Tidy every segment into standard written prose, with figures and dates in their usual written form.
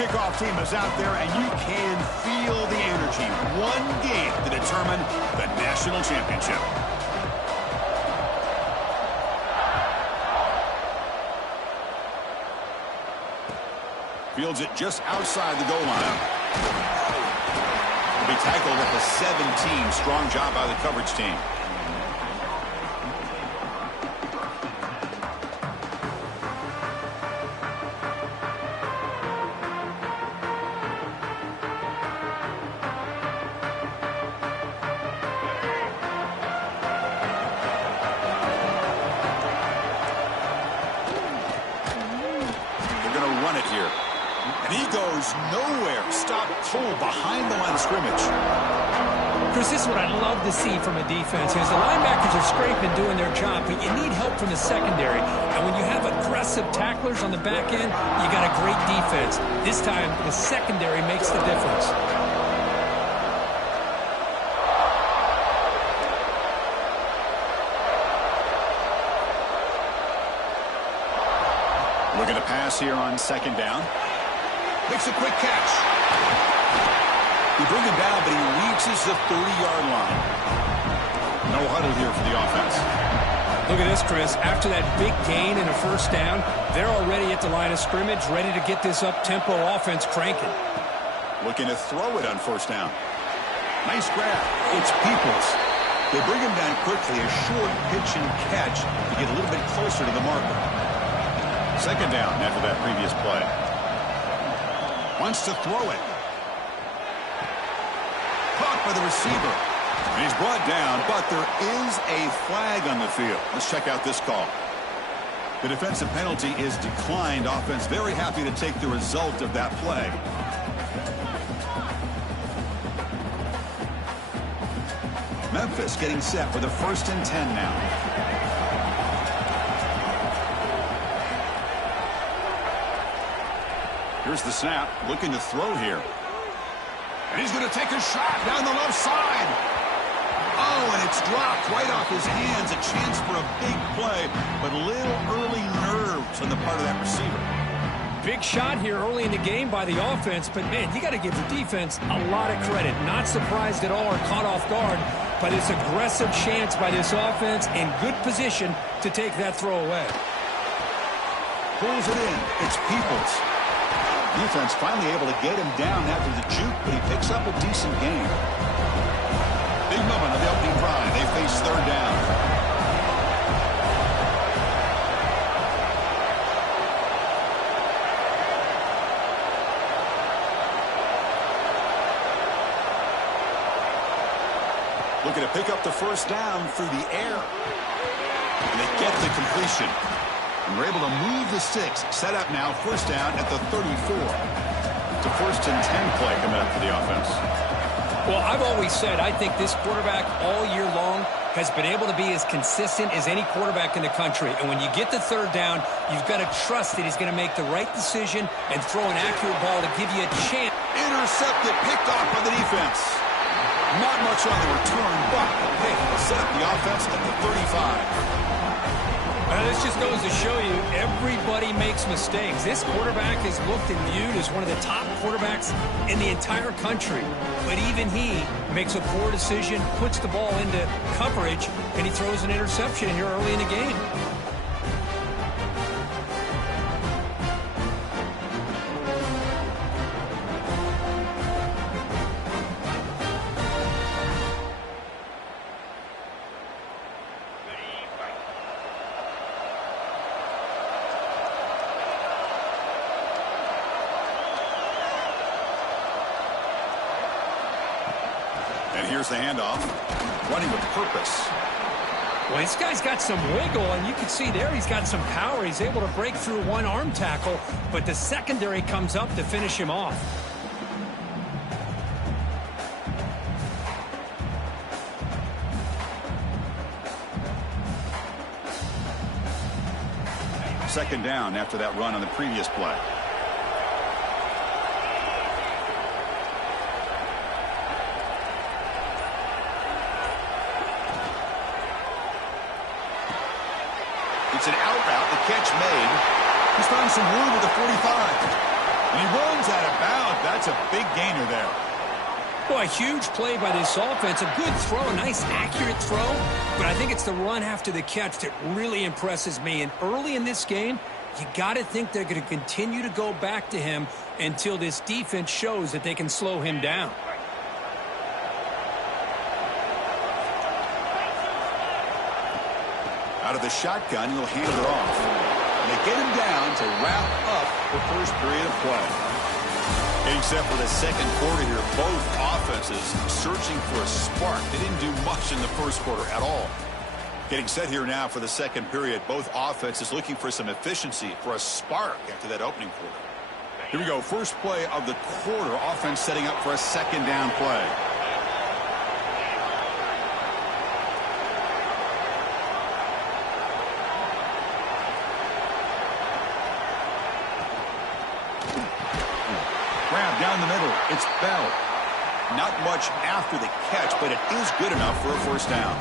kickoff team is out there, and you can feel the energy. One game to determine the national championship. Fields it just outside the goal line. Will be tackled at the 17. Strong job by the coverage team. And he goes nowhere. Stop cold behind the line of scrimmage. Chris, this is what I love to see from a defense. As the linebackers are scraping, doing their job, but you need help from the secondary. And when you have aggressive tacklers on the back end, you got a great defense. This time, the secondary makes the difference. Looking to pass here on second down. Makes a quick catch. We bring him down, but he reaches the 30-yard line. No huddle here for the offense. Look at this, Chris. After that big gain and a first down, they're already at the line of scrimmage, ready to get this up-tempo offense cranking. Looking to throw it on first down. Nice grab. It's Peoples. They bring him down quickly, a short pitch and catch to get a little bit closer to the marker. Second down after that previous play. Wants to throw it. Caught by the receiver. And he's brought down, but there is a flag on the field. Let's check out this call. The defensive penalty is declined. Offense very happy to take the result of that play. Memphis getting set for the 1st and 10 now. Here's the snap, looking to throw here. And he's going to take a shot down the left side. Oh, and it's dropped right off his hands. A chance for a big play, but a little early nerves on the part of that receiver. Big shot here early in the game by the offense, but, man, you got to give the defense a lot of credit. Not surprised at all or caught off guard by this aggressive chance by this offense in good position to take that throw away. Pulls it in. It's Peoples. Defense finally able to get him down after the juke, but he picks up a decent gain. Big moment of the opening drive. They face third down. Looking to pick up the first down through the air. And they get the completion. And we're able to move the sticks. Set up now, first down at the 34. It's a 1st and 10 play coming up for the offense. Well, I've always said I think this quarterback all year long has been able to be as consistent as any quarterback in the country. And when you get the third down, you've got to trust that he's going to make the right decision and throw an accurate ball to give you a chance. Intercepted, picked off by the defense. Not much on the return, but hey, set up the offense at the 35. This just goes to show you everybody makes mistakes. This quarterback is looked and viewed as one of the top quarterbacks in the entire country. But even he makes a poor decision, puts the ball into coverage, and he throws an interception here early in the game. And here's the handoff. Running with purpose. Well, this guy's got some wiggle, and you can see there he's got some power. He's able to break through one arm tackle, but the secondary comes up to finish him off. Second down after that run on the previous play. It's an out route, the catch made. He's found some room at the 45. And he runs out of bounds. That's a big gainer there. Well, a huge play by this offense. A good throw, a nice accurate throw. But I think it's the run after the catch that really impresses me. And early in this game, you got to think they're going to continue to go back to him until this defense shows that they can slow him down. Out of the shotgun, he'll hand it off. And they get him down to wrap up the first period of play. Getting set for the second quarter here, both offenses searching for a spark. They didn't do much in the first quarter at all. Getting set here now for the second period, both offenses looking for some efficiency, for a spark after that opening quarter. Here we go, first play of the quarter, offense setting up for a second down play. Grab down the middle. It's Bell. Not much after the catch, but it is good enough for a first down.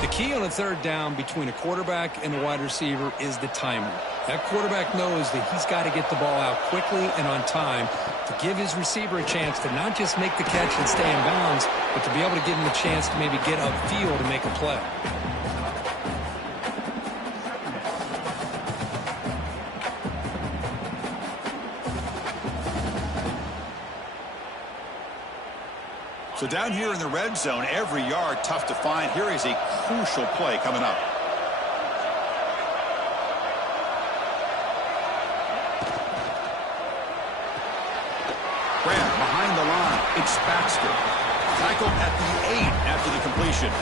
The key on a third down between a quarterback and a wide receiver is the timing. That quarterback knows that he's got to get the ball out quickly and on time to give his receiver a chance to not just make the catch and stay in bounds, but to be able to give him a chance to maybe get upfield and make a play. So down here in the red zone, every yard tough to find. Here is a crucial play coming up. Grab behind the line. It's Baxter. Tackled at the 8 after the completion.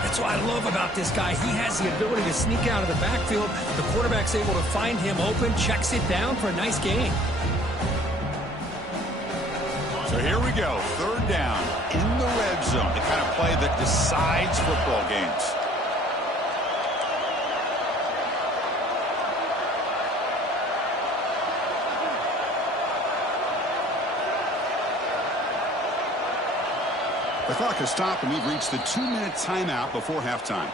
That's what I love about this guy. He has the ability to sneak out of the backfield. The quarterback's able to find him open, checks it down for a nice gain. So here we go, third down in the red zone, the kind of play that decides football games. The clock has stopped, and we've reached the 2-minute timeout before halftime.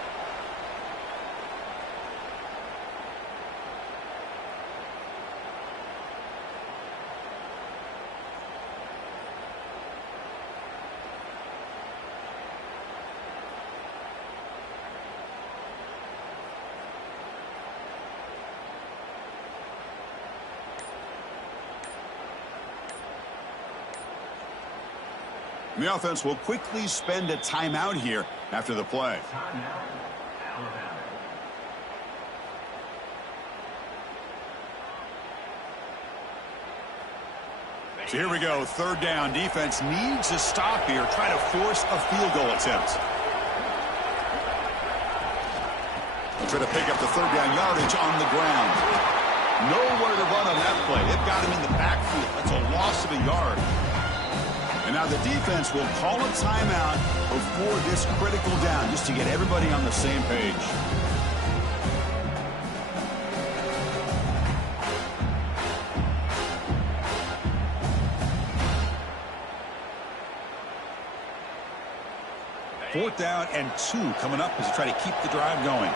The offense will quickly spend a timeout here after the play. So here we go, third down. Defense needs a stop here, try to force a field goal attempt. They'll try to pick up the third down yardage on the ground. Nowhere to run on that play. They've got him in the backfield. That's a loss of a yard. And now the defense will call a timeout before this critical down, just to get everybody on the same page. Fourth down and 2 coming up as they try to keep the drive going.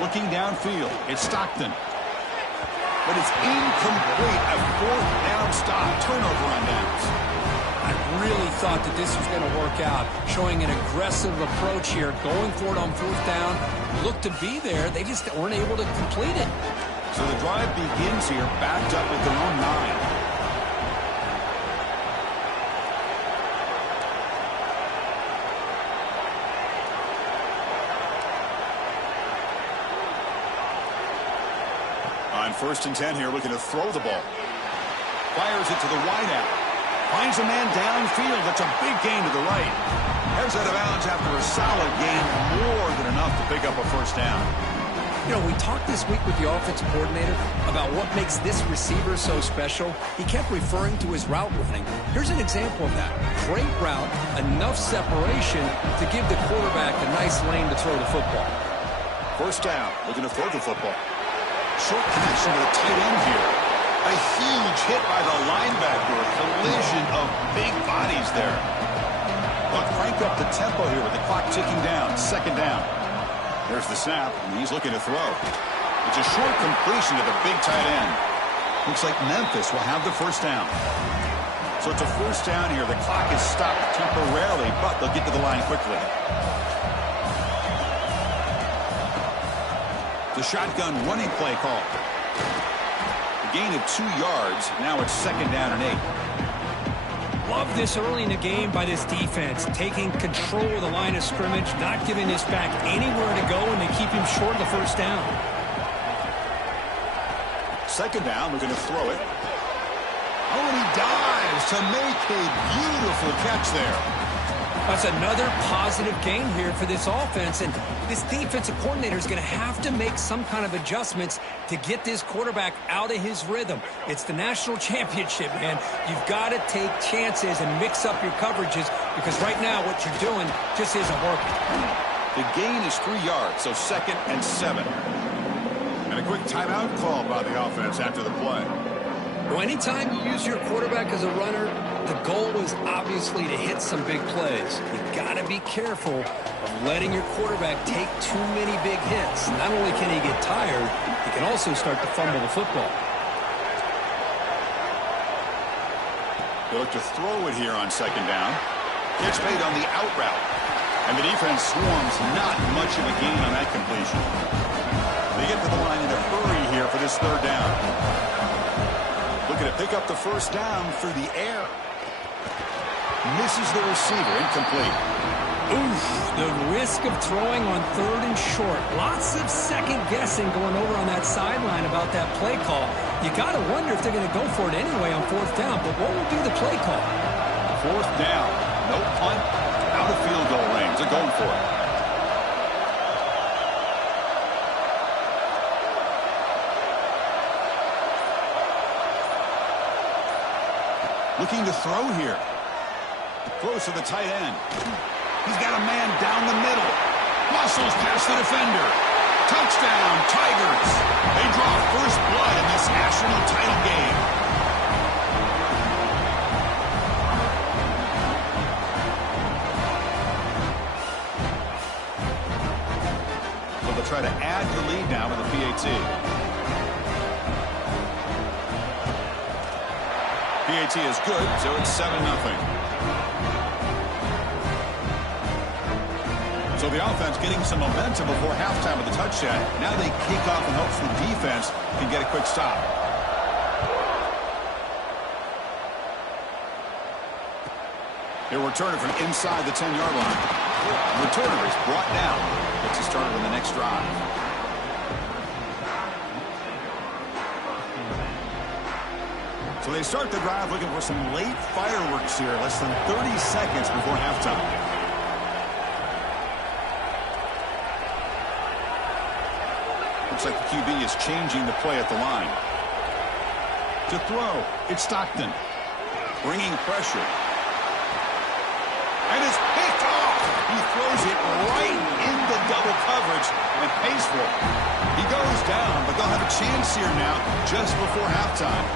Looking downfield, it's Stockton. But it's incomplete. A fourth down stop. Turnover on downs. I really thought that this was going to work out. Showing an aggressive approach here. Going for it on fourth down. Looked to be there. They just weren't able to complete it. So the drive begins here backed up at their own 9. First and 10 here, looking to throw the ball. Fires it to the wideout. Finds a man downfield. That's a big gain to the right. Heads out of bounds after a solid gain, more than enough to pick up a first down. You know, we talked this week with the offensive coordinator about what makes this receiver so special. He kept referring to his route running. Here's an example of that. Great route, enough separation to give the quarterback a nice lane to throw the football. First down, looking to throw the football. Short connection to the tight end here. A huge hit by the linebacker. A collision of big bodies there. They'll crank up the tempo here with the clock ticking down. Second down. There's the snap, and he's looking to throw. It's a short completion to the big tight end. Looks like Memphis will have the first down. So it's a first down here. The clock is stopped temporarily, but they'll get to the line quickly. The shotgun running play call. A gain of 2 yards. Now it's second down and 8. Love this early in the game by this defense, taking control of the line of scrimmage, not giving this back anywhere to go, and they keep him short of the first down. Second down, we're going to throw it. Oh, and he dives to make a beautiful catch there. That's another positive gain here for this offense, and this defensive coordinator is going to have to make some kind of adjustments to get this quarterback out of his rhythm. It's the national championship, man. You've got to take chances and mix up your coverages, because right now what you're doing just isn't working. The gain is 3 yards, so second and 7. And a quick timeout call by the offense after the play. Well, anytime you use your quarterback as a runner, the goal is obviously to hit some big plays. You've got to be careful of letting your quarterback take too many big hits. Not only can he get tired, he can also start to fumble the football. They look to throw it here on second down. Pitch made on the out route. And the defense swarms, not much of a gain on that completion. They get to the line in a hurry here for this third down. Looking to pick up the first down through the air. Misses the receiver, incomplete. Oof, the risk of throwing on third and short. Lots of second guessing going over on that sideline about that play call. You got to wonder if they're going to go for it anyway on fourth down, but what will be the play call? Fourth down, no punt, out of field goal range. They're going for it. Looking to throw here. Throws to the tight end. He's got a man down the middle. Muscles past the defender. Touchdown, Tigers. They draw first blood in this national title game. So they'll try to add the lead now with the PAT. PAT is good, so it's 7-0. So the offense getting some momentum before halftime with the touchdown. Now they kick off and hopes the defense can get a quick stop. He'll return it from inside the 10-yard line. The returner is brought down. Gets us started on the next drive. So they start the drive looking for some late fireworks here, less than 30 seconds before halftime. Looks like the QB is changing the play at the line. To throw, it's Stockton. Bringing pressure. And it's picked off. He throws it right into double coverage and pays for it. He goes down, but they'll have a chance here now just before halftime.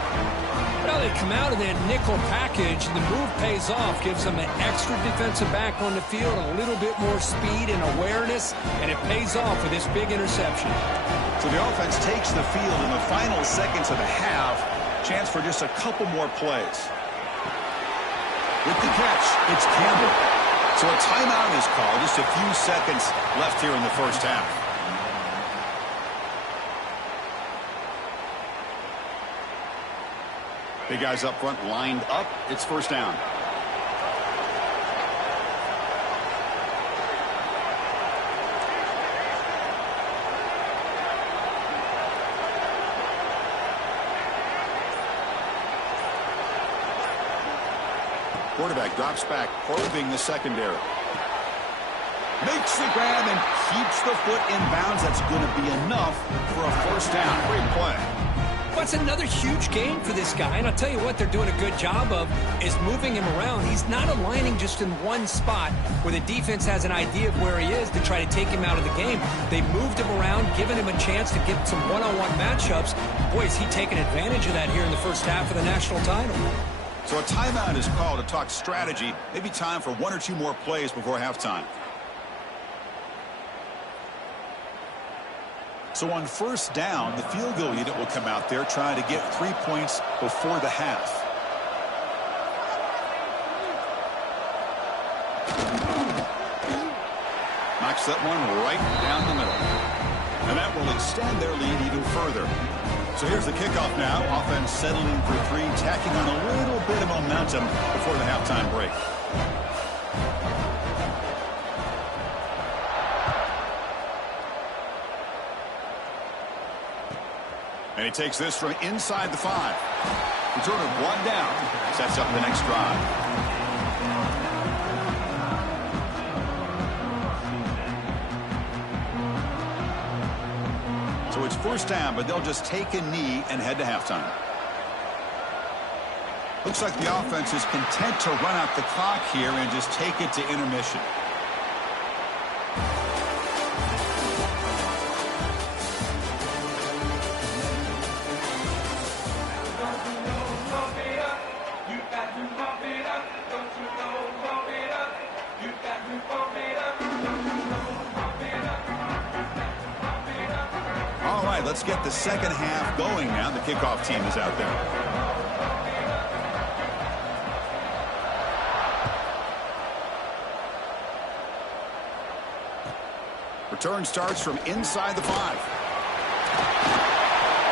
Well, they come out of that nickel package, and the move pays off, gives them an extra defensive back on the field, a little bit more speed and awareness, and it pays off with this big interception. So the offense takes the field in the final seconds of the half. Chance for just a couple more plays. With the catch, it's Campbell. So a timeout is called, just a few seconds left here in the first half. Big guys up front lined up. It's first down. Quarterback drops back, probing the secondary. Makes the grab and keeps the foot in bounds. That's going to be enough for a first down. Great play. That's another huge game for this guy, and I'll tell you what they're doing a good job of is moving him around. He's not aligning just in one spot where the defense has an idea of where he is to try to take him out of the game. They moved him around, given him a chance to get some one-on-one matchups. Boy, is he taking advantage of that here in the first half of the national title. So a timeout is called to talk strategy. Maybe time for one or two more plays before halftime. So on first down, the field goal unit will come out there trying to get 3 points before the half. Knocks that one right down the middle. And that will extend their lead even further. So here's the kickoff now. Offense settling for three, tacking on a little bit of momentum before the halftime break. And he takes this from inside the 5. Return of one down. Sets up the next drive. So it's first down, but they'll just take a knee and head to halftime. Looks like the offense is content to run out the clock here and just take it to intermission. Let's get the second half going now. The kickoff team is out there. Return starts from inside the 5.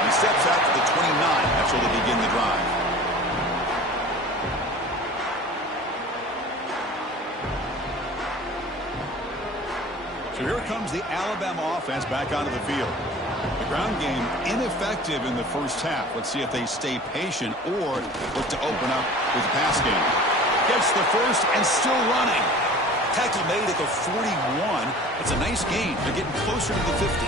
He steps out to the 29. That's where they begin the drive. So here comes the Alabama offense back onto the field. The ground game ineffective in the first half. Let's see if they stay patient or look to open up with the pass game. Gets the first and still running. Tackle made at the 41. It's a nice gain. They're getting closer to the 50.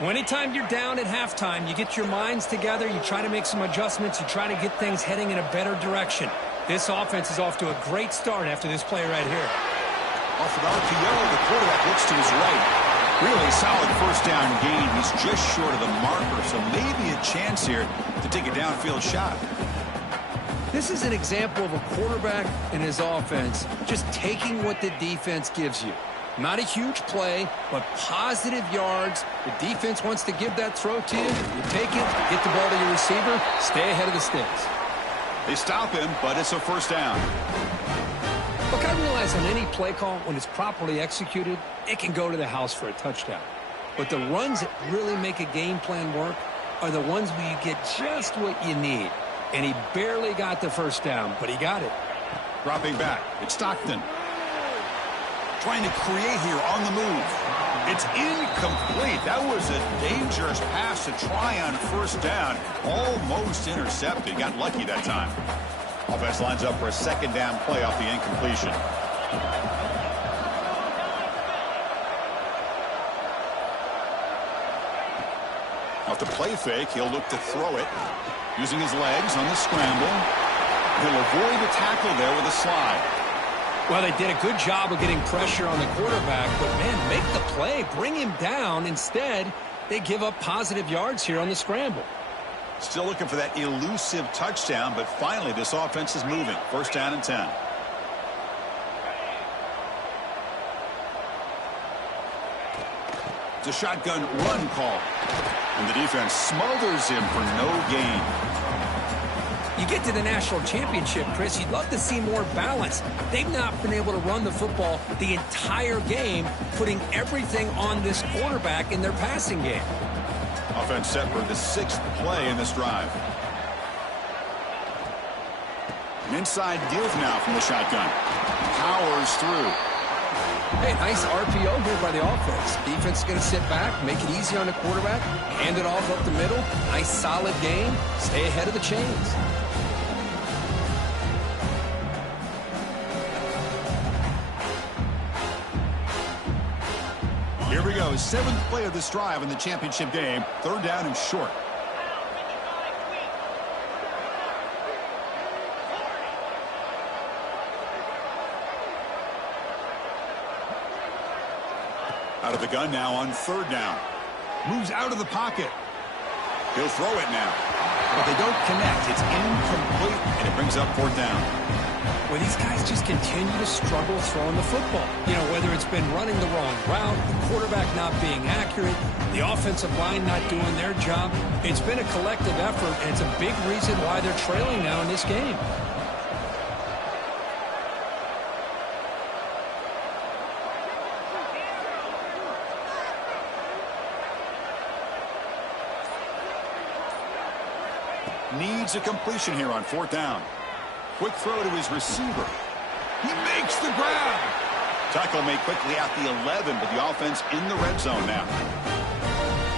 Well, anytime you're down at halftime, you get your minds together, you try to make some adjustments, you try to get things heading in a better direction. This offense is off to a great start after this play right here. Off an RPO, the quarterback looks to his right. Really solid first down gain. He's just short of the marker, so maybe a chance here to take a downfield shot. This is an example of a quarterback and his offense just taking what the defense gives you. Not a huge play, but positive yards. The defense wants to give that throw to you. You take it, get the ball to your receiver, stay ahead of the sticks. They stop him, but it's a first down. Look, I realize on any play call, when it's properly executed, it can go to the house for a touchdown. But the runs that really make a game plan work are the ones where you get just what you need. And he barely got the first down, but he got it. Dropping back, it's Stockton. Trying to create here on the move. It's incomplete. That was a dangerous pass to try on first down. Almost intercepted. Got lucky that time. Offense lines up for a second down play off the incompletion. Off the play fake, he'll look to throw it. Using his legs on the scramble. He'll avoid the tackle there with a slide. Well, they did a good job of getting pressure on the quarterback, but, man, make the play. Bring him down. Instead, they give up positive yards here on the scramble. Still looking for that elusive touchdown, but finally this offense is moving. First down and 10. It's a shotgun run call. And the defense smothers him for no gain. You get to the national championship, Chris, you'd love to see more balance. They've not been able to run the football the entire game, putting everything on this quarterback in their passing game. Offense set for the 6th play in this drive. An inside deal now from the shotgun. Powers through. Hey, nice RPO here by the offense. Defense is going to sit back, make it easy on the quarterback, hand it off up the middle. Nice solid game. Stay ahead of the chains. Here we go. 7th play of this drive in the championship game. Third down and short. Out of the gun now on third down. Moves out of the pocket. He'll throw it now. But they don't connect. It's incomplete, and it brings up fourth down. Well, these guys just continue to struggle throwing the football. You know, whether it's been running the wrong route, the quarterback not being accurate, the offensive line not doing their job. It's been a collective effort, and it's a big reason why they're trailing now in this game. Needs a completion here on fourth down. Quick throw to his receiver. He makes the grab. Tackle made quickly at the 11, but the offense in the red zone now.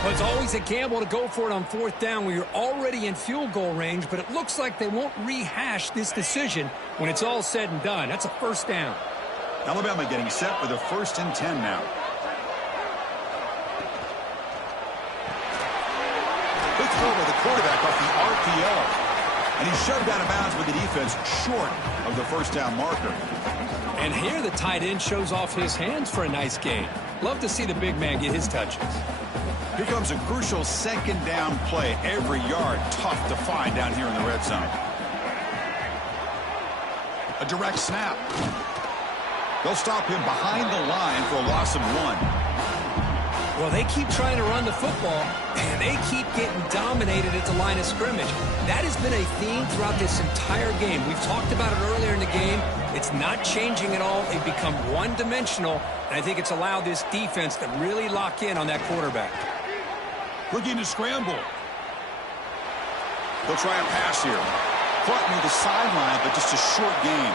Well, it's always a gamble to go for it on fourth down where you're already in field goal range, but it looks like they won't rehash this decision when it's all said and done. That's a first down. Alabama getting set for the 1st and 10 now. Quick throw by the quarterback off the RPO. And he's shoved out of bounds with the defense short of the first down marker. And here the tight end shows off his hands for a nice gain. Love to see the big man get his touches. Here comes a crucial second down play. Every yard tough to find down here in the red zone. A direct snap. They'll stop him behind the line for a loss of 1. Well, they keep trying to run the football, and they keep getting dominated at the line of scrimmage. That has been a theme throughout this entire game. We've talked about it earlier in the game. It's not changing at all. They've become one-dimensional, and I think it's allowed this defense to really lock in on that quarterback. Looking to scramble. They'll try a pass here. Caught near the sideline, but just a short gain.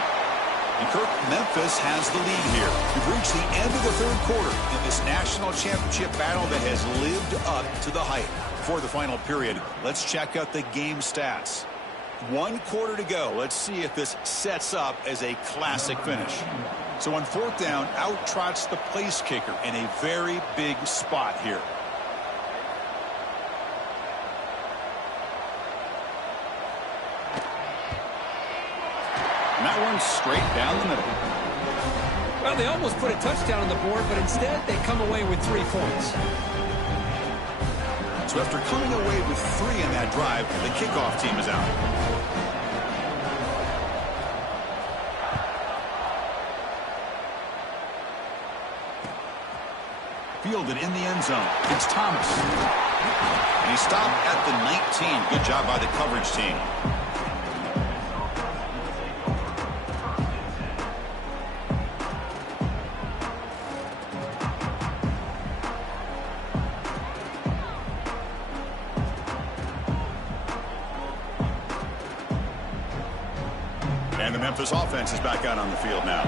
And Kirk, Memphis has the lead here. We've reached the end of the third quarter in this national championship battle that has lived up to the hype. Before the final period, let's check out the game stats. 1 quarter to go. Let's see if this sets up as a classic finish. So on fourth down, out trots the place kicker in a very big spot here. And that one's straight down the middle. Well, they almost put a touchdown on the board, but instead they come away with 3 points. So after coming away with 3 in that drive, the kickoff team is out. Fielded in the end zone. It's Thomas. And he stopped at the 19. Good job by the coverage team. And the Memphis offense is back out on the field now.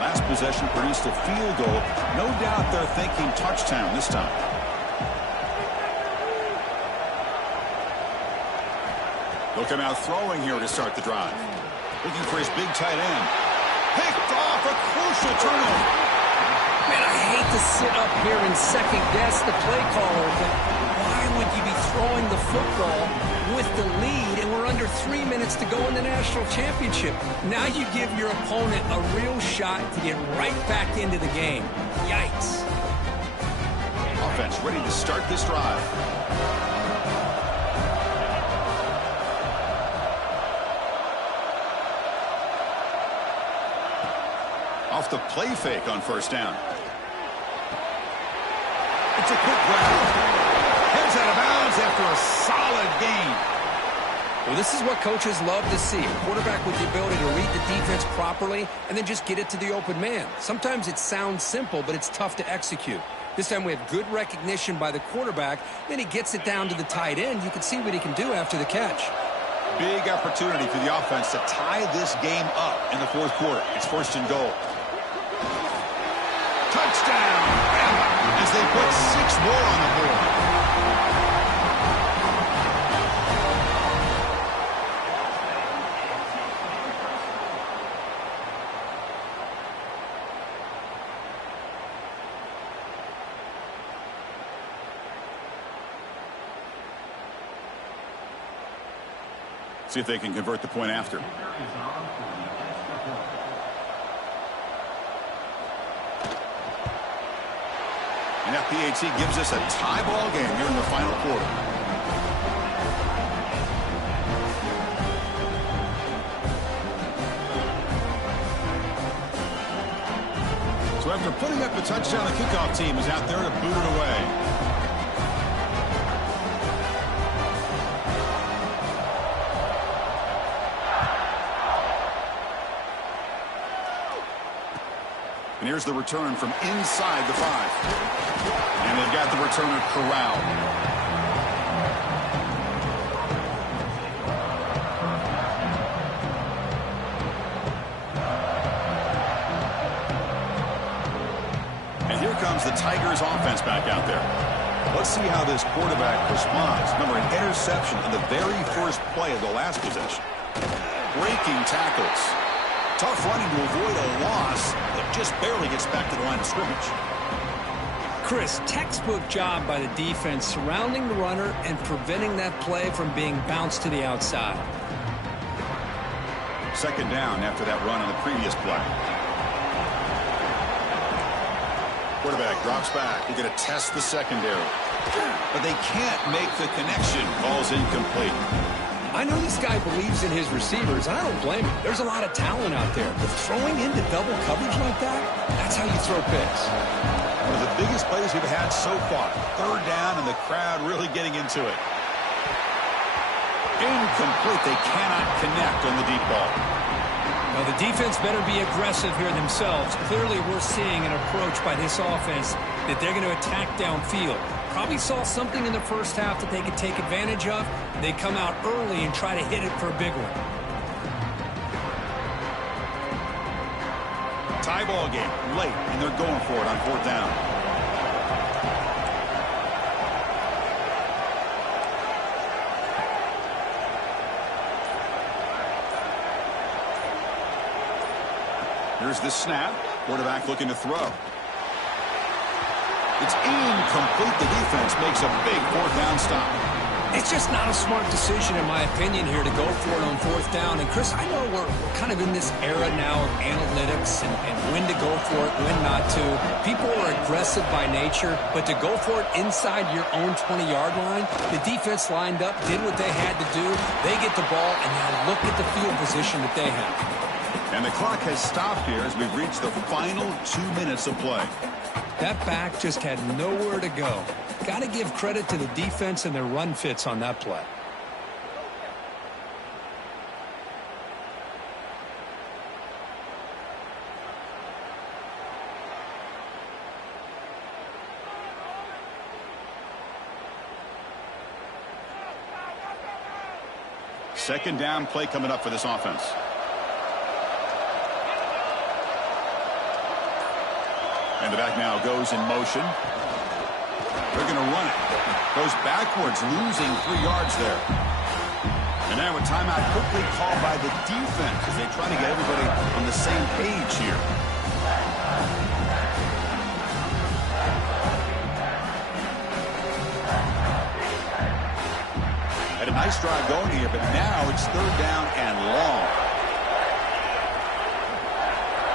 Last possession produced a field goal. No doubt they're thinking touchdown this time. They'll come out throwing here to start the drive. Looking for his big tight end. Picked off a crucial turnover. Man, I hate to sit up here and second guess the play caller, but why would you be throwing the football with the lead, and we're under 3 minutes to go in the national championship? Now you give your opponent a real shot to get right back into the game. Yikes. Offense ready to start this drive. Off the play fake on first down. It's a quick grab. Heads out of bounds after a solid gain. Well, this is what coaches love to see. A quarterback with the ability to read the defense properly and then just get it to the open man. Sometimes it sounds simple, but it's tough to execute. This time we have good recognition by the quarterback. Then he gets it down to the tight end. You can see what he can do after the catch. Big opportunity for the offense to tie this game up in the fourth quarter. It's 1st and goal. Touchdown! As they put 6 more on the board. See if they can convert the point after. And that PAT gives us a tie ball game here in the final quarter. So after putting up a touchdown, the kickoff team is out there to boot it away. And here's the return from inside the 5. And they've got the returner corralled. The Tigers offense back out there. Let's see how this quarterback responds. Remember, an interception on the very first play of the last possession. Breaking tackles. Tough running to avoid a loss, but just barely gets back to the line of scrimmage. Chris, textbook job by the defense surrounding the runner and preventing that play from being bounced to the outside. Second down after that run on the previous play. Quarterback drops back. They're going to test the secondary. But they can't make the connection. Ball's incomplete. I know this guy believes in his receivers, and I don't blame him. There's a lot of talent out there. But throwing into double coverage like that, that's how you throw picks. One of the biggest plays we've had so far. Third down, and the crowd really getting into it. Incomplete. They cannot connect on the deep ball. Now, the defense better be aggressive here themselves. Clearly, we're seeing an approach by this offense that they're going to attack downfield. Probably saw something in the first half that they could take advantage of. They come out early and try to hit it for a big one. Tie ball game late, and they're going for it on fourth down. Here's the snap. Quarterback looking to throw. It's incomplete. The defense makes a big fourth down stop. It's just not a smart decision, in my opinion, here to go for it on fourth down. And, Chris, I know we're kind of in this era now of analytics and when to go for it, when not to. People are aggressive by nature, but to go for it inside your own 20-yard line, the defense lined up, did what they had to do. They get the ball, and now look at the field position that they have. And the clock has stopped here as we've reached the final 2 minutes of play. That back just had nowhere to go. Got to give credit to the defense and their run fits on that play. Second down play coming up for this offense. And the back now goes in motion. They're going to run it. Goes backwards, losing 3 yards there. And now a timeout quickly called by the defense as they try to get everybody on the same page here. Had a nice drive going here, but now it's third down and long.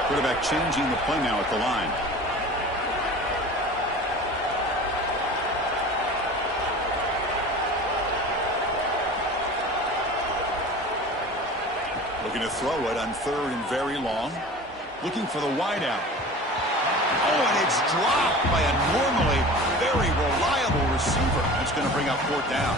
Quarterback changing the play now at the line. Looking to throw it on third and very long. Looking for the wideout. Oh, and it's dropped by a normally very reliable receiver. That's going to bring up fourth down.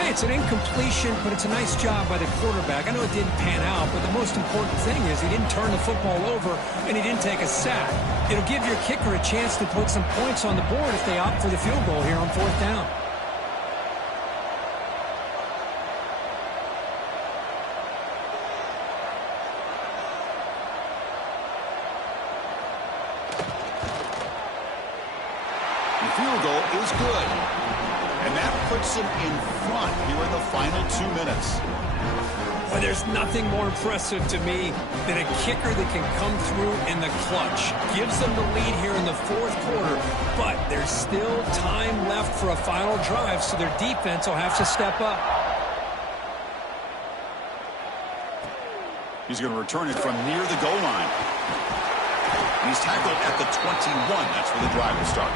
Hey, it's an incompletion, but it's a nice job by the quarterback. I know it didn't pan out, but the most important thing is he didn't turn the football over and he didn't take a sack. It'll give your kicker a chance to put some points on the board if they opt for the field goal here on fourth down. The field goal is good. And that puts them in front here in the final 2 minutes. Well, there's nothing more impressive to me than a kicker that can come through in the clutch. Gives them the lead here in the fourth quarter, but there's still time left for a final drive, so their defense will have to step up. He's going to return it from near the goal line. And he's tackled at the 21. That's where the drive will start.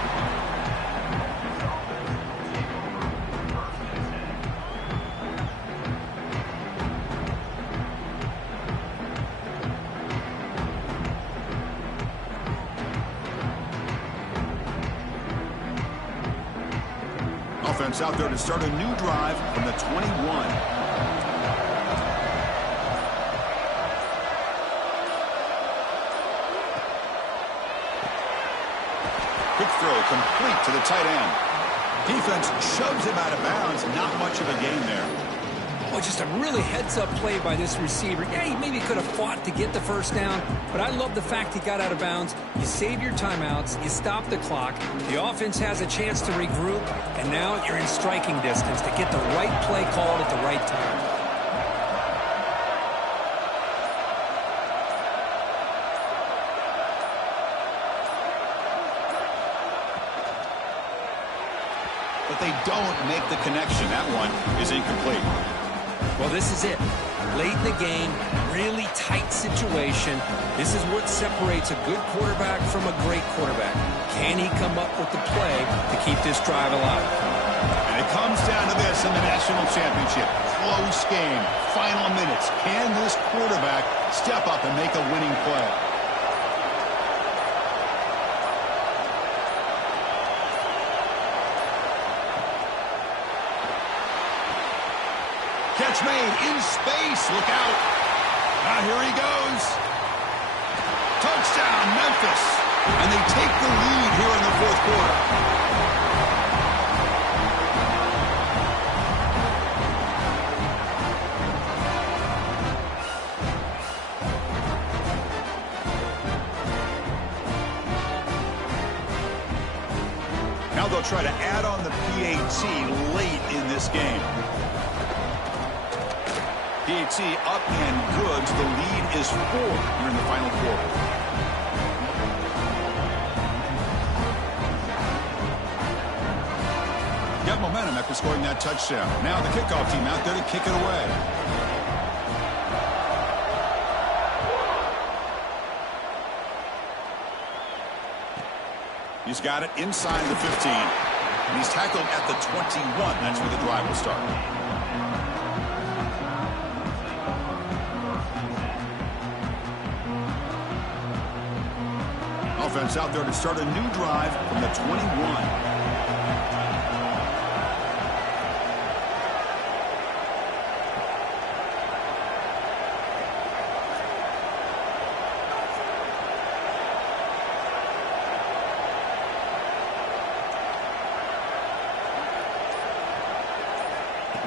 Offense out there to start a new drive from the 21. Quick throw complete to the tight end. Defense shoves him out of bounds. Not much of a gain there. Oh, just a really heads-up play by this receiver. Yeah, he maybe could have fought to get the first down, but I love the fact he got out of bounds. You save your timeouts, you stop the clock, the offense has a chance to regroup, and now you're in striking distance to get the right play called at the right time. But they don't make the connection. That one is incomplete. Well, this is it. Late in the game, really tight situation. This is what separates a good quarterback from a great quarterback. Can he come up with the play to keep this drive alive? And it comes down to this in the national championship. Close game, final minutes. Can this quarterback step up and make a winning play? Catch made in space. Look out. Ah, here he goes. Touchdown, Memphis. And they take the lead here in the fourth quarter. Now they'll try to add on the PAT late in this game. PAT up and good. The lead is 4 here in the final quarter. Got momentum after scoring that touchdown. Now the kickoff team out there to kick it away. He's got it inside the 15. And he's tackled at the 21. That's where the drive will start. Offense out there to start a new drive from the 21.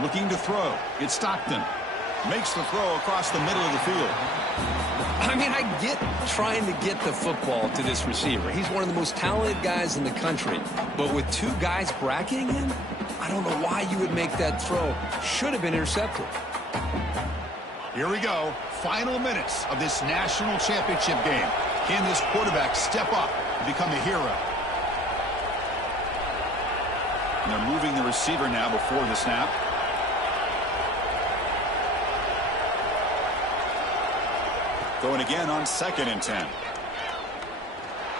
Looking to throw. It's Stockton. Makes the throw across the middle of the field. I mean, I get trying to get the football to this receiver. He's one of the most talented guys in the country. But with 2 guys bracketing him, I don't know why you would make that throw. Should have been intercepted. Here we go. Final minutes of this national championship game. Can this quarterback step up and become a hero? And they're moving the receiver now before the snap. Going again on 2nd and 10.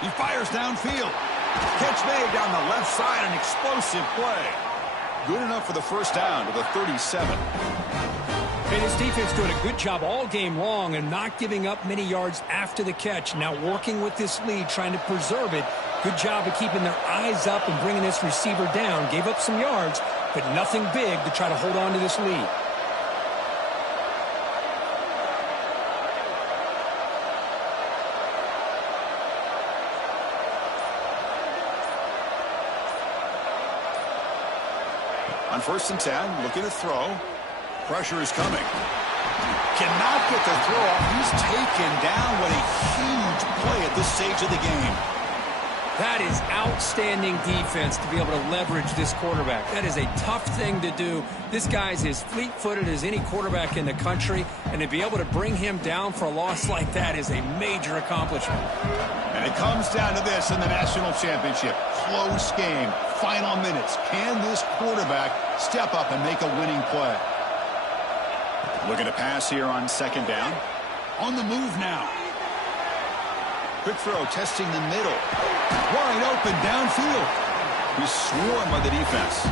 He fires downfield. Catch made down the left side. An explosive play. Good enough for the first down to the 37. Hey, this defense doing a good job all game long and not giving up many yards after the catch. Now working with this lead, trying to preserve it. Good job of keeping their eyes up and bringing this receiver down. Gave up some yards, but nothing big to try to hold on to this lead. On 1st and 10, looking to throw. Pressure is coming. Cannot get the throw off. He's taken down. What a huge play at this stage of the game. That is outstanding defense to be able to leverage this quarterback. That is a tough thing to do. This guy's as fleet-footed as any quarterback in the country, and to be able to bring him down for a loss like that is a major accomplishment. And it comes down to this in the national championship. Close game. Final minutes. Can this quarterback step up and make a winning play? Looking to pass here on 2nd down. On the move now. Quick throw, testing the middle. Wide open downfield. He's swarmed by the defense.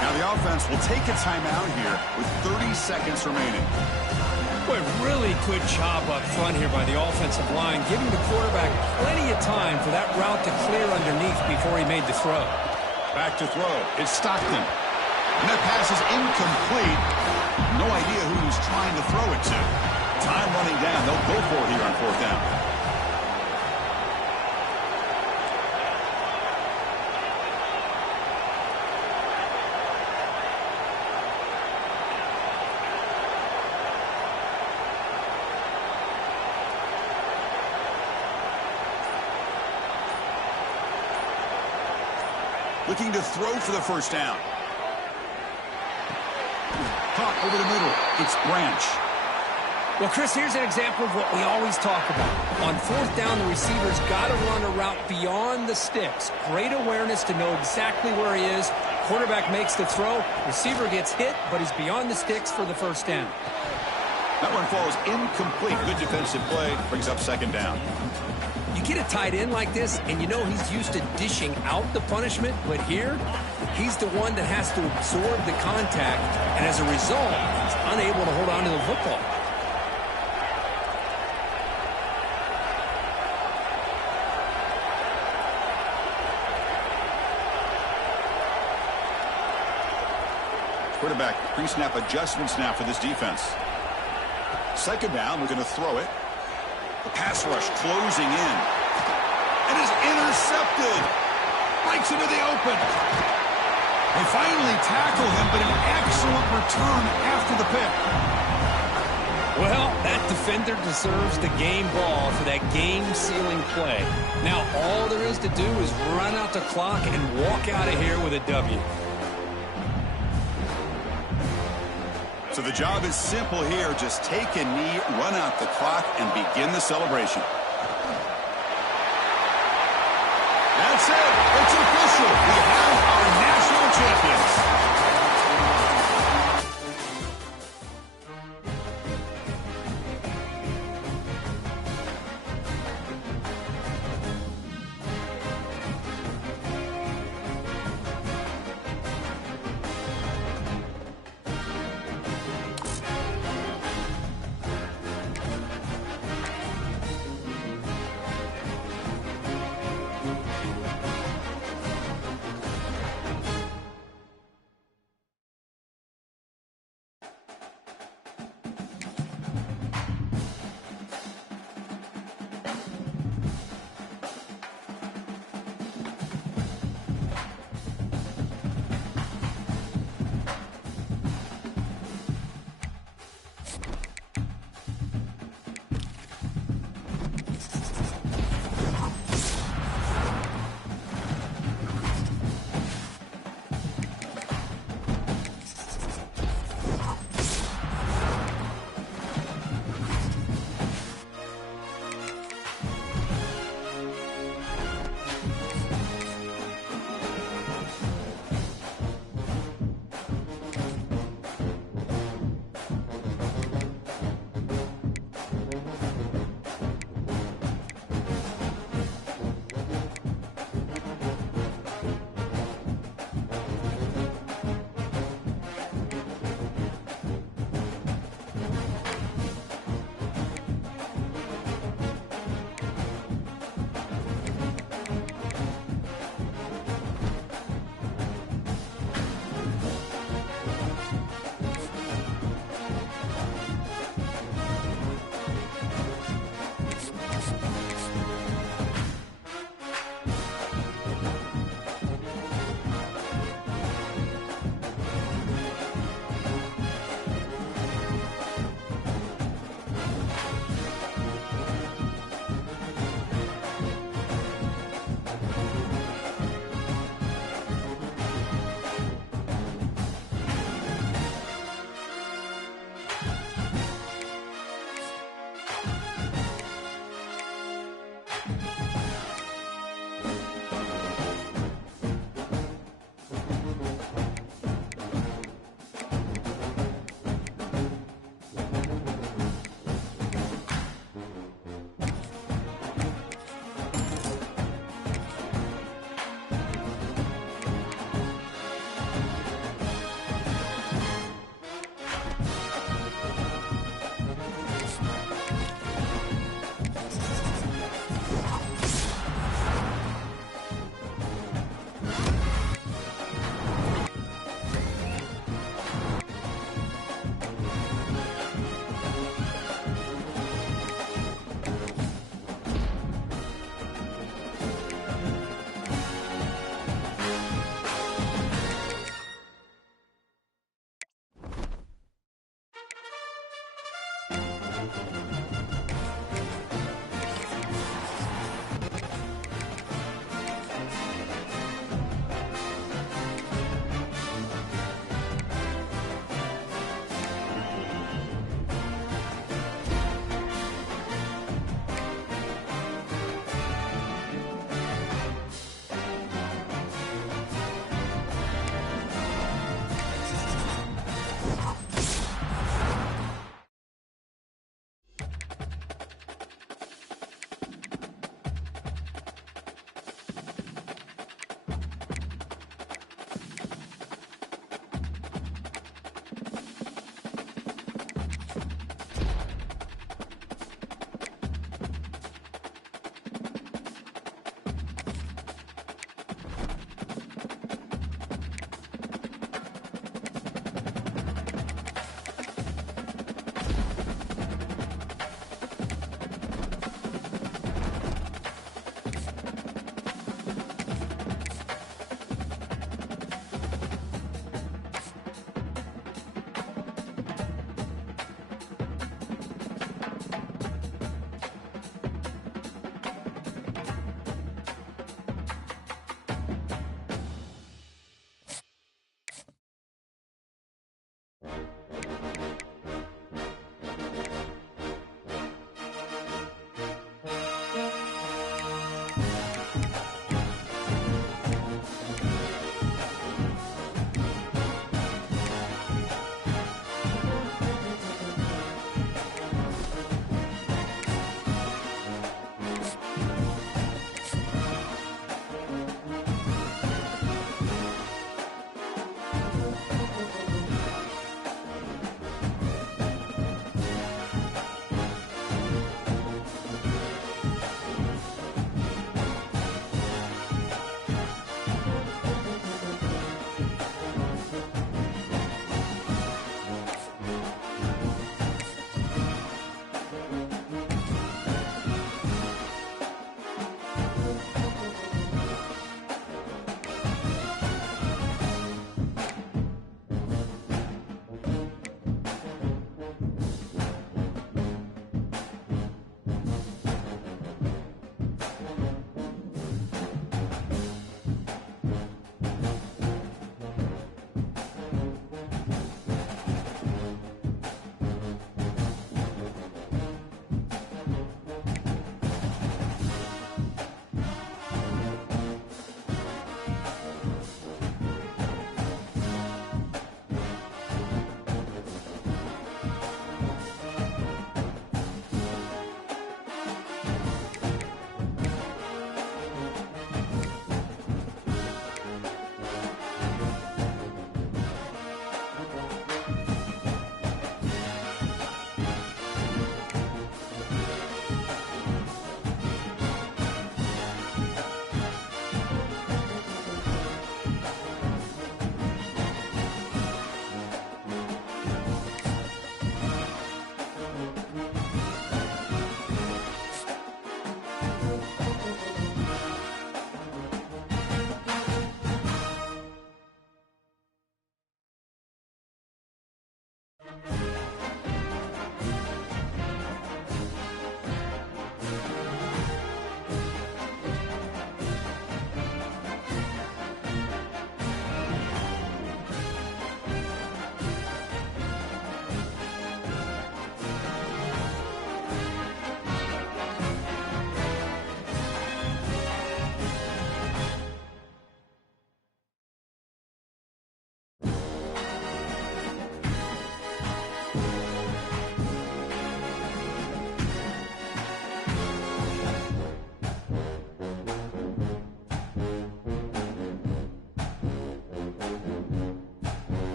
Now the offense will take a timeout here with 30 seconds remaining. Boy, really good job up front here by the offensive line, giving the quarterback plenty of time for that route to clear underneath before he made the throw. Back to throw. It's Stockton. And that pass is incomplete. No idea who he's trying to throw it to. Time running down. They'll go for it here on 4th down. Looking to throw for the 1st down. Caught over the middle. It's Branch. Well, Chris, here's an example of what we always talk about. On 4th down, the receiver's got to run a route beyond the sticks. Great awareness to know exactly where he is. Quarterback makes the throw. Receiver gets hit, but he's beyond the sticks for the 1st down. That one falls incomplete. Good defensive play. Brings up 2nd down. You get a tight end like this, and you know he's used to dishing out the punishment, but here, he's the one that has to absorb the contact, and as a result, he's unable to hold on to the football. Quarterback pre-snap adjustments now for this defense. 2nd down, we're going to throw it. The pass rush closing in. And is intercepted. Breaks into the open. They finally tackle him, but an excellent return after the pick. Well, that defender deserves the game ball for that game-sealing play. Now, all there is to do is run out the clock and walk out of here with a W. So the job is simple here. Just take a knee, run out the clock, and begin the celebration. That's it. It's official. We have our national champions.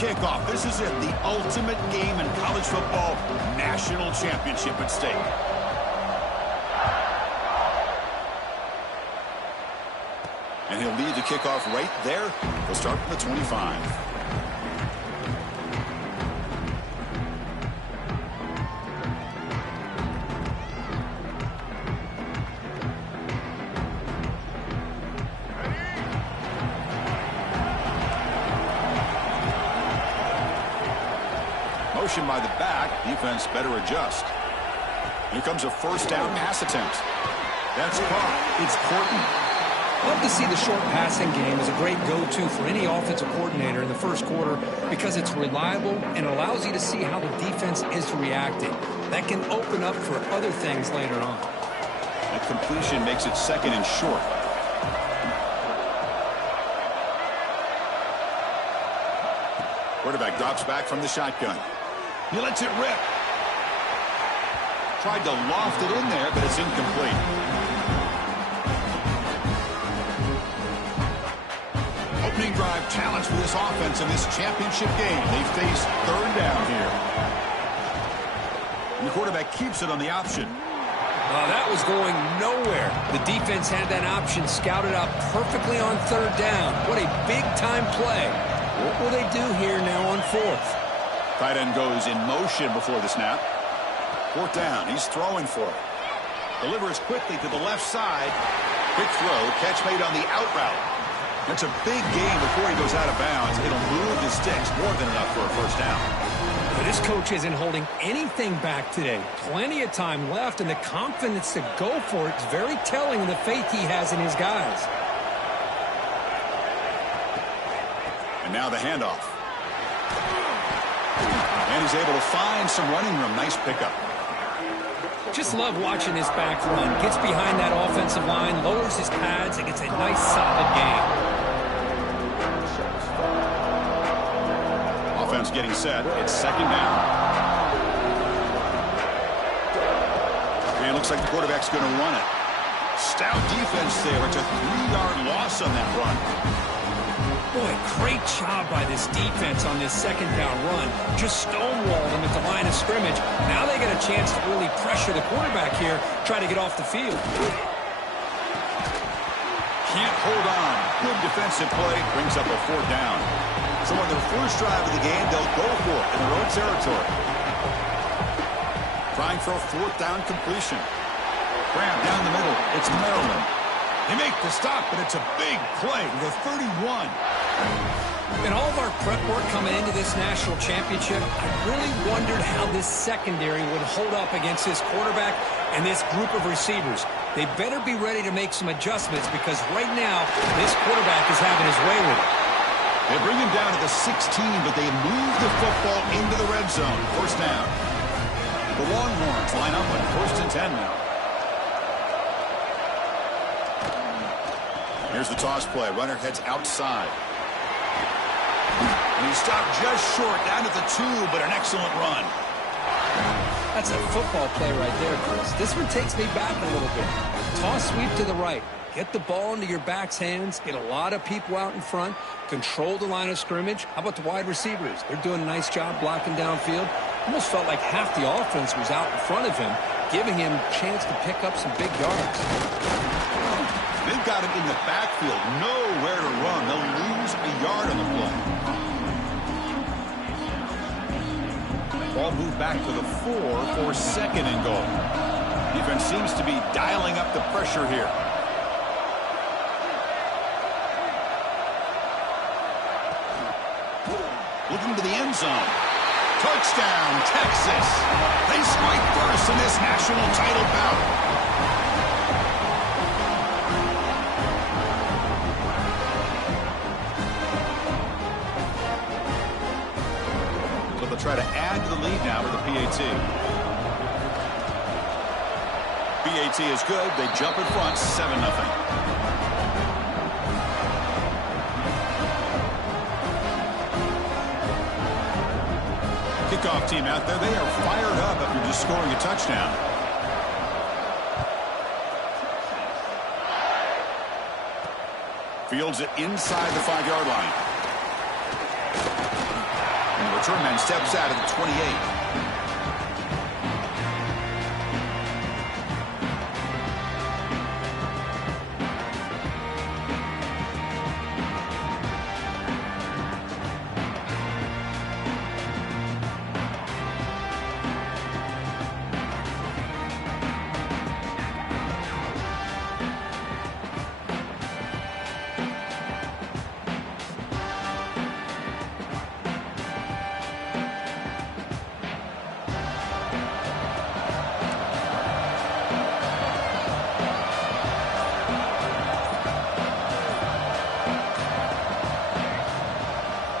kickoff. This is it, the ultimate game in college football, national championship at stake. And he'll lead the kickoff right there. He'll start from the 25. Motion by the back. Defense better adjust. Here comes a first down pass attempt. That's caught. It's Courtney. Love to see the short passing game as a great go-to for any offensive coordinator in the first quarter because it's reliable and allows you to see how the defense is reacting. That can open up for other things later on. That completion makes it second and short. Quarterback drops back from the shotgun. He lets it rip. Tried to loft it in there, but it's incomplete. Opening drive challenge for this offense in this championship game. They face third down here. And the quarterback keeps it on the option. That was going nowhere. The defense had that option scouted out perfectly on third down. What a big-time play. What will they do here now on fourth? Tight end goes in motion before the snap. Fourth down. He's throwing for it. Delivers quickly to the left side. Quick throw. Catch made on the out route. That's a big gain before he goes out of bounds. It'll move the sticks more than enough for a first down. But this coach isn't holding anything back today. Plenty of time left, and the confidence to go for it is very telling of the faith he has in his guys. And now the handoff. And he's able to find some running room. Nice pickup. Just love watching this back run. Gets behind that offensive line, lowers his pads, and gets a nice solid gain. Offense getting set. It's second down. And it looks like the quarterback's going to run it. Stout defense there. It's a 3-yard loss on that run. Boy, great job by this defense on this second down run. Just stonewalled them at the line of scrimmage. Now they get a chance to really pressure the quarterback here, try to get off the field. Can't hold on. Good defensive play. Brings up a fourth down. So on their first drive of the game, they'll go for it in their own territory. Trying for a fourth down completion. Grab down the middle. It's Maryland. They make the stop, but it's a big play to the 31. In all of our prep work coming into this national championship, I really wondered how this secondary would hold up against this quarterback and this group of receivers. They better be ready to make some adjustments because right now, this quarterback is having his way with it. They bring him down to the 16, but they move the football into the red zone. First down. The Longhorns line up on 1st and 10 now. Here's the toss play. Runner heads outside. And he stopped just short, down at the 2, but an excellent run. That's a football play right there, Chris. This one takes me back a little bit. Toss sweep to the right. Get the ball into your back's hands. Get a lot of people out in front. Control the line of scrimmage. How about the wide receivers? They're doing a nice job blocking downfield. Almost felt like half the offense was out in front of him, giving him a chance to pick up some big yards. They've got him in the backfield, nowhere to run. They'll lose a yard on the play. Ball moved back to the 4 for second and goal. Defense seems to be dialing up the pressure here. Looking to the end zone. Touchdown, Texas. They strike first in this national title bout. Try to add to the lead now with the PAT. PAT is good. They jump in front, 7-0. Kickoff team out there. They are fired up after just scoring a touchdown. Fields it inside the 5-yard line. return man steps out at the 28.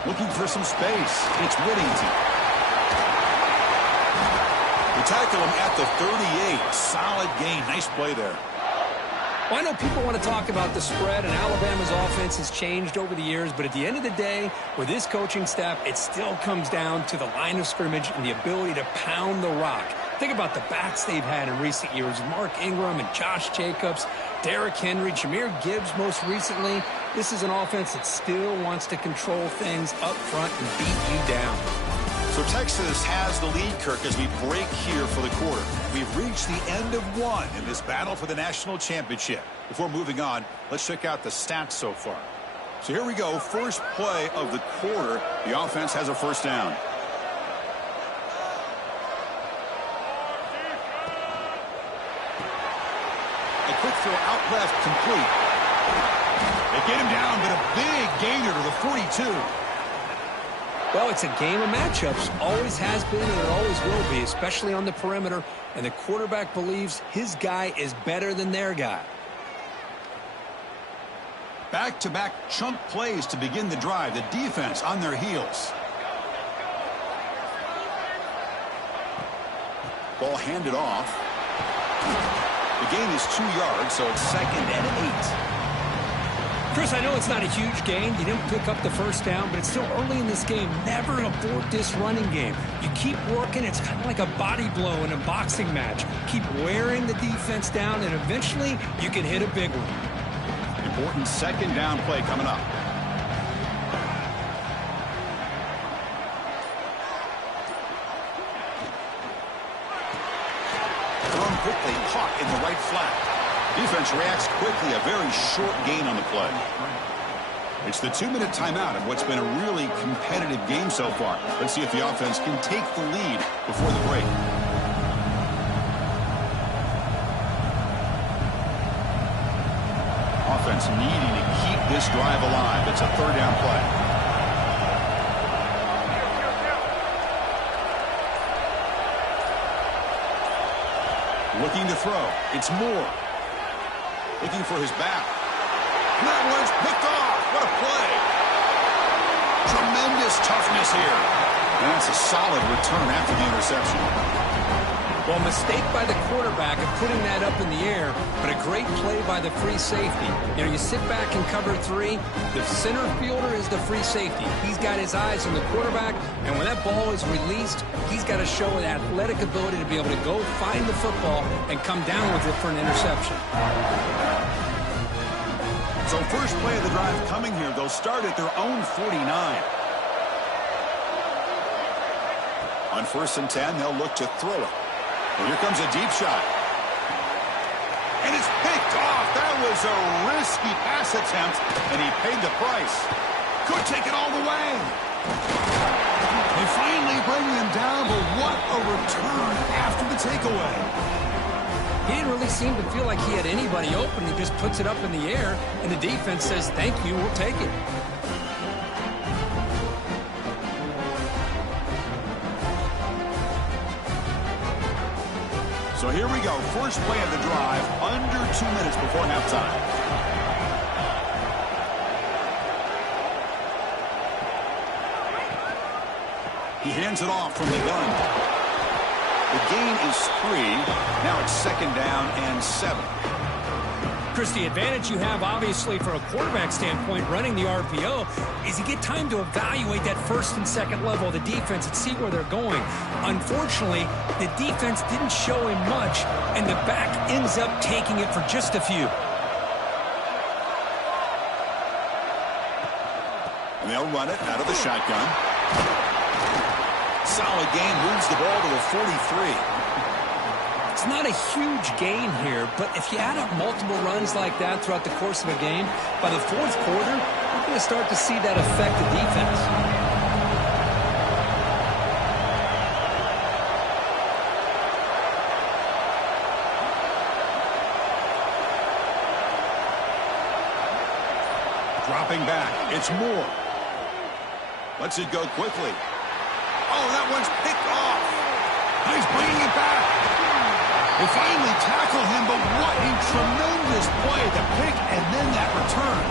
Looking for some space. It's Whittington. They tackle him at the 38. Solid gain. Nice play there. Well, I know people want to talk about the spread, and Alabama's offense has changed over the years, but at the end of the day, with this coaching staff, it still comes down to the line of scrimmage and the ability to pound the rock. Think about the backs they've had in recent years. Mark Ingram and Josh Jacobs, Derrick Henry, Jahmyr Gibbs most recently. This is an offense that still wants to control things up front and beat you down. So Texas has the lead, Kirk, as we break here for the quarter. We've reached the end of one in this battle for the national championship. Before moving on, let's check out the stats so far. So here we go. First play of the quarter. The offense has a first down. A quick throw out left, complete. They get him down, but a big gainer to the 42. Well, it's a game of matchups. Always has been and it always will be, especially on the perimeter. And the quarterback believes his guy is better than their guy. Back-to-back chunk plays to begin the drive. The defense on their heels. Ball handed off. The gain is 2 yards, so it's 2nd and 8. Chris, I know it's not a huge gain. You didn't pick up the first down, but it's still early in this game. Never abort this running game. You keep working. It's kind of like a body blow in a boxing match. Keep wearing the defense down, and eventually you can hit a big one. Important second down play coming up. Thrown quickly, caught in the right flat. Defense reacts quickly, a very short gain on the play. It's the 2-minute timeout of what's been a really competitive game so far. Let's see if the offense can take the lead before the break. Offense needing to keep this drive alive. It's a 3rd down play. Looking to throw. It's Moore. Looking for his back. That one's picked off. What a play. Tremendous toughness here. And that's a solid return after the interception. Well, mistake by the quarterback of putting that up in the air, but a great play by the free safety. You know, you sit back and cover 3. The center fielder is the free safety. He's got his eyes on the quarterback, and when that ball is released, he's got to show an athletic ability to be able to go find the football and come down with it for an interception. So first play of the drive coming here. They'll start at their own 49. On 1st and 10, they'll look to throw it. And here comes a deep shot. And it's picked off. That was a risky pass attempt, and he paid the price. Could take it all the way. They finally bring him down, but what a return after the takeaway. He didn't really seem to feel like he had anybody open. He just puts it up in the air, and the defense says, thank you, we'll take it. So here we go. First play of the drive, under 2 minutes before halftime. He hands it off from the gun. The gain is 3. Now it's 2nd down and 7. Chris, the advantage you have, obviously, from a quarterback standpoint, running the RPO, is you get time to evaluate that 1st and 2nd level of the defense and see where they're going. Unfortunately, the defense didn't show him much, and the back ends up taking it for just a few. And they'll run it out of the shotgun. solid gain, moves the ball to a 43. It's not a huge gain here, but if you add up multiple runs like that throughout the course of a game, by the fourth quarter, we're going to start to see that affect the defense. Dropping back, it's Moore. Lets it go quickly. Oh, that one's picked off. He's bringing it back. They finally tackle him, but what a tremendous play. The pick and then that return.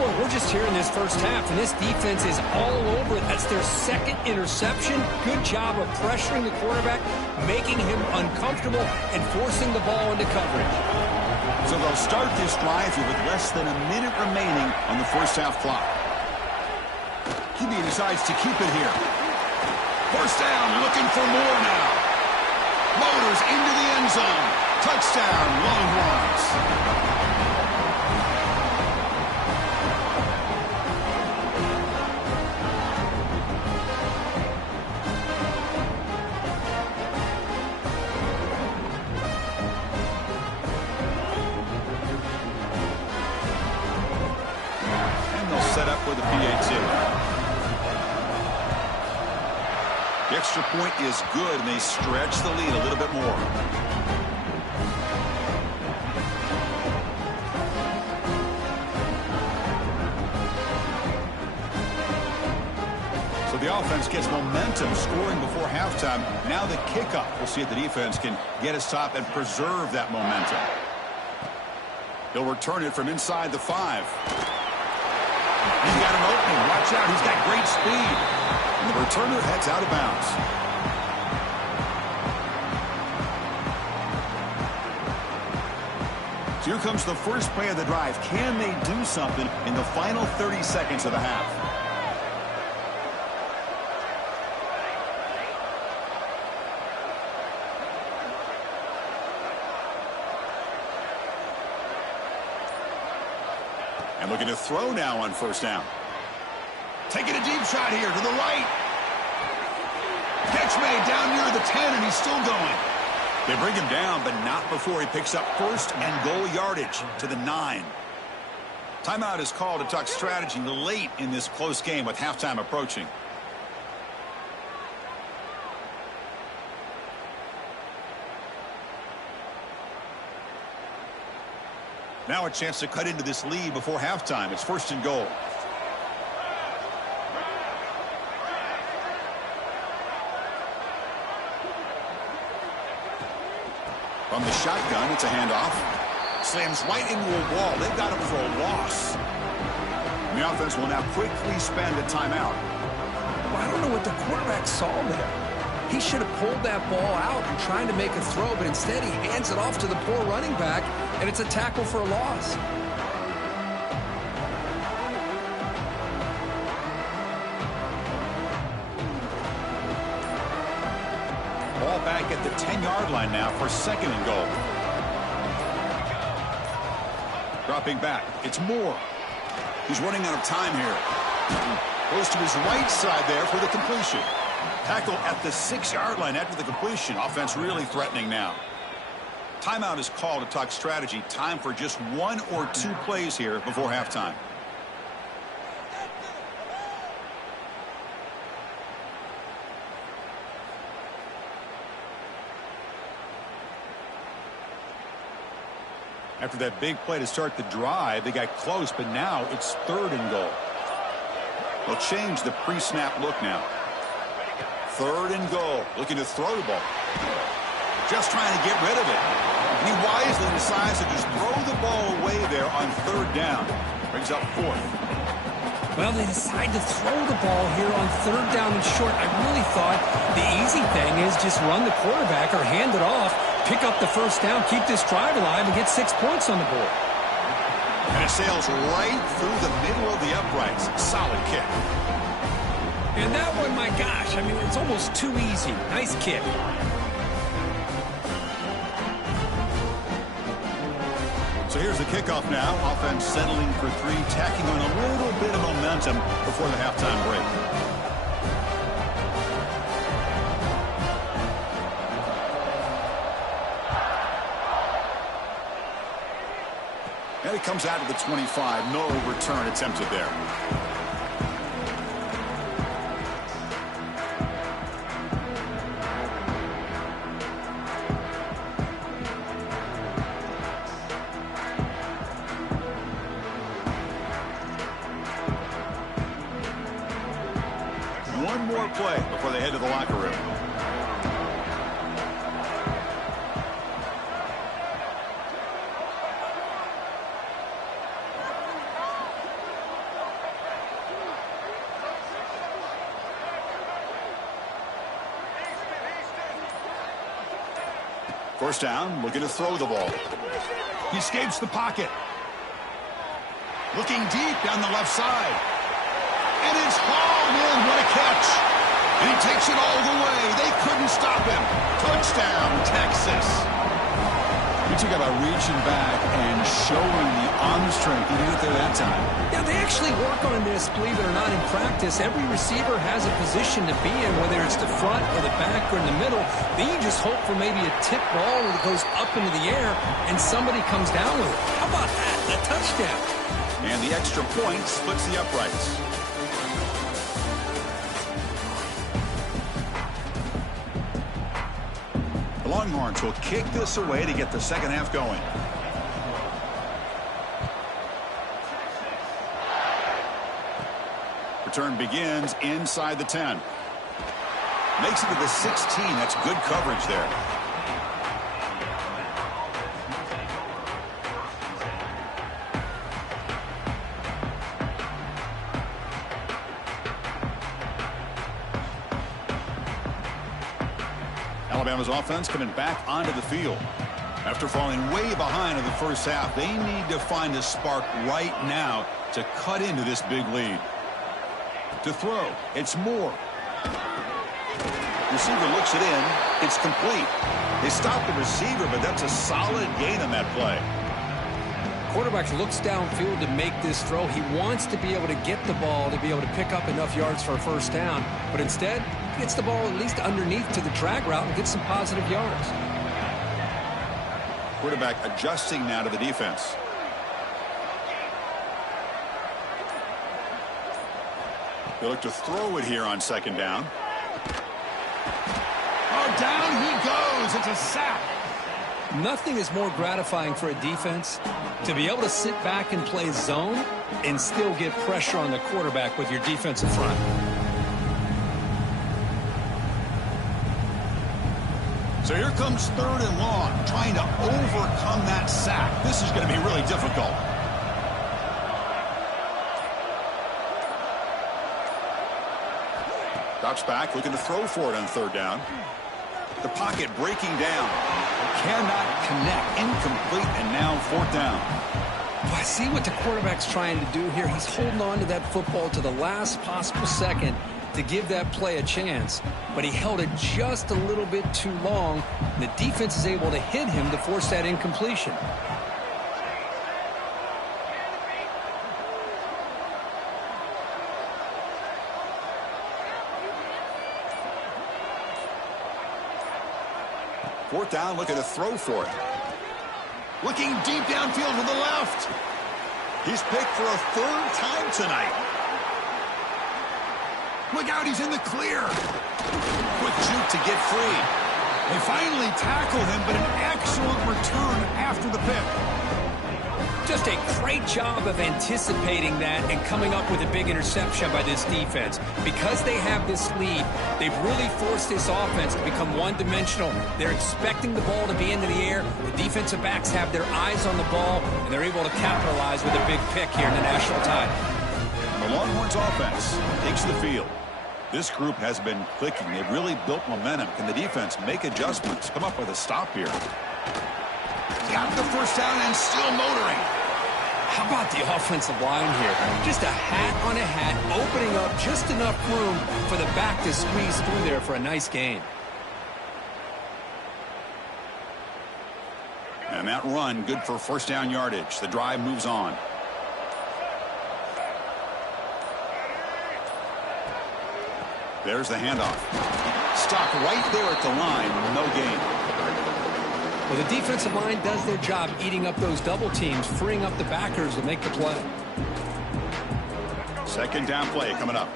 Well, we're just here in this first half, and this defense is all over it. That's their second interception. Good job of pressuring the quarterback, making him uncomfortable, and forcing the ball into coverage. So they'll start this drive here with less than a minute remaining on the first half clock. QB decides to keep it here. First down, looking for more now. Motors into the end zone. Touchdown, Longhorns. And they'll set up for the PAT. The extra point is good, and they stretch the lead a little bit more. So the offense gets momentum, scoring before halftime. Now the kickoff. We'll see if the defense can get a stop and preserve that momentum. He'll return it from inside the 5. He's got an opening. Watch out. He's got great speed. And the returner heads out of bounds. So here comes the first play of the drive. Can they do something in the final 30 seconds of the half? And looking to throw now on first down. Taking a deep shot here to the right. Catch made down near the 10, and he's still going. They bring him down, but not before he picks up first and goal yardage to the 9. Timeout is called to talk strategy late in this close game with halftime approaching. Now a chance to cut into this lead before halftime. It's first and goal. From the shotgun, it's a handoff. Slams right into a wall. They've got him for a loss. And the offense will now quickly spend a timeout. Well, I don't know what the quarterback saw there. He should have pulled that ball out and trying to make a throw, but instead he hands it off to the poor running back, and it's a tackle for a loss. Ball back at the 10-yard line now for second and goal. Dropping back, it's Moore. He's running out of time here. Goes to his right side there for the completion. Tackle at the 6-yard line after the completion. Offense really threatening now. Timeout is called to talk strategy. Time for just 1 or 2 plays here before halftime. After that big play to start the drive, they got close, but now it's third and goal. They'll change the pre-snap look now. Third and goal, looking to throw the ball. Just trying to get rid of it. And he wisely decides to just throw the ball away there on third down. Brings up fourth. Well, they decide to throw the ball here on third down and short. I really thought the easy thing is just run the quarterback or hand it off, pick up the first down, keep this drive alive, and get 6 points on the board. And it sails right through the middle of the uprights. Solid kick. And that one, my gosh, I mean, it's almost too easy. Nice kick. So here's the kickoff now. Offense settling for 3, tacking on a little bit of momentum before the halftime break. comes out to the 25. No return attempted there. One more play before they head to the locker room. First down, looking to throw the ball. He escapes the pocket. Looking deep down the left side. And it's hauled in. What a catch. And he takes it all the way. They couldn't stop him. Touchdown, Texas. You talk about reaching back and showing the arm strength. He did it there that time. Yeah, they actually work on this, believe it or not, in practice. Every receiver has a position to be in, whether it's the front or the back or in the middle. Then you just hope for maybe a tip ball that goes up into the air and somebody comes down with it. How about that? A touchdown. And the extra point splits the uprights. The Longhorns will kick this away to get the second half going. Return begins inside the 10. Makes it to the 16. That's good coverage there. Alabama's offense coming back onto the field. After falling way behind in the first half, they need to find a spark right now to cut into this big lead. To throw, it's Moore. Receiver looks it in. It's complete. They stop the receiver, but that's a solid gain on that play. Quarterback looks downfield to make this throw. He wants to be able to get the ball to be able to pick up enough yards for a first down, but instead he gets the ball at least underneath to the drag route and gets some positive yards. Quarterback adjusting now to the defense. They look to throw it here on second down. Oh, down he goes. It's a sack. Nothing is more gratifying for a defense to be able to sit back and play zone and still get pressure on the quarterback with your defensive front. So here comes third and long, trying to overcome that sack. This is going to be really difficult. Drops back, looking to throw for it on third down. The pocket breaking down. Cannot connect. Incomplete, and now fourth down. Well, I see what the quarterback's trying to do here. He's holding on to that football to the last possible second to give that play a chance. But he held it just a little bit too long, and the defense is able to hit him to force that incompletion. Fourth down, looking to throw for it. Looking deep downfield to the left. He's picked for a third time tonight. Look out, he's in the clear. Quick juke to get free. They finally tackle him, but an excellent return after the pick. Just a great job of anticipating that and coming up with a big interception by this defense. Because they have this lead, they've really forced this offense to become one-dimensional. They're expecting the ball to be into the air. The defensive backs have their eyes on the ball, and they're able to capitalize with a big pick here in the national title. The Longhorns offense takes the field. This group has been clicking. They've really built momentum. Can the defense make adjustments? Come up with a stop here. Got the first down and still motoring. How about the offensive line here? Just a hat on a hat, opening up just enough room for the back to squeeze through there for a nice gain. And that run, good for first down yardage. The drive moves on. There's the handoff. Stop right there at the line. No gain. Well, the defensive line does their job eating up those double teams, freeing up the backers to make the play. Second down play coming up.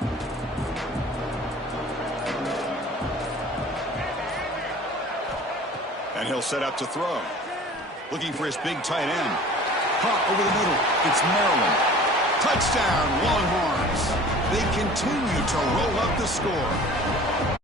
And he'll set up to throw. Looking for his big tight end. Caught over the middle. It's Maryland. Touchdown, Longhorns. They continue to roll up the score.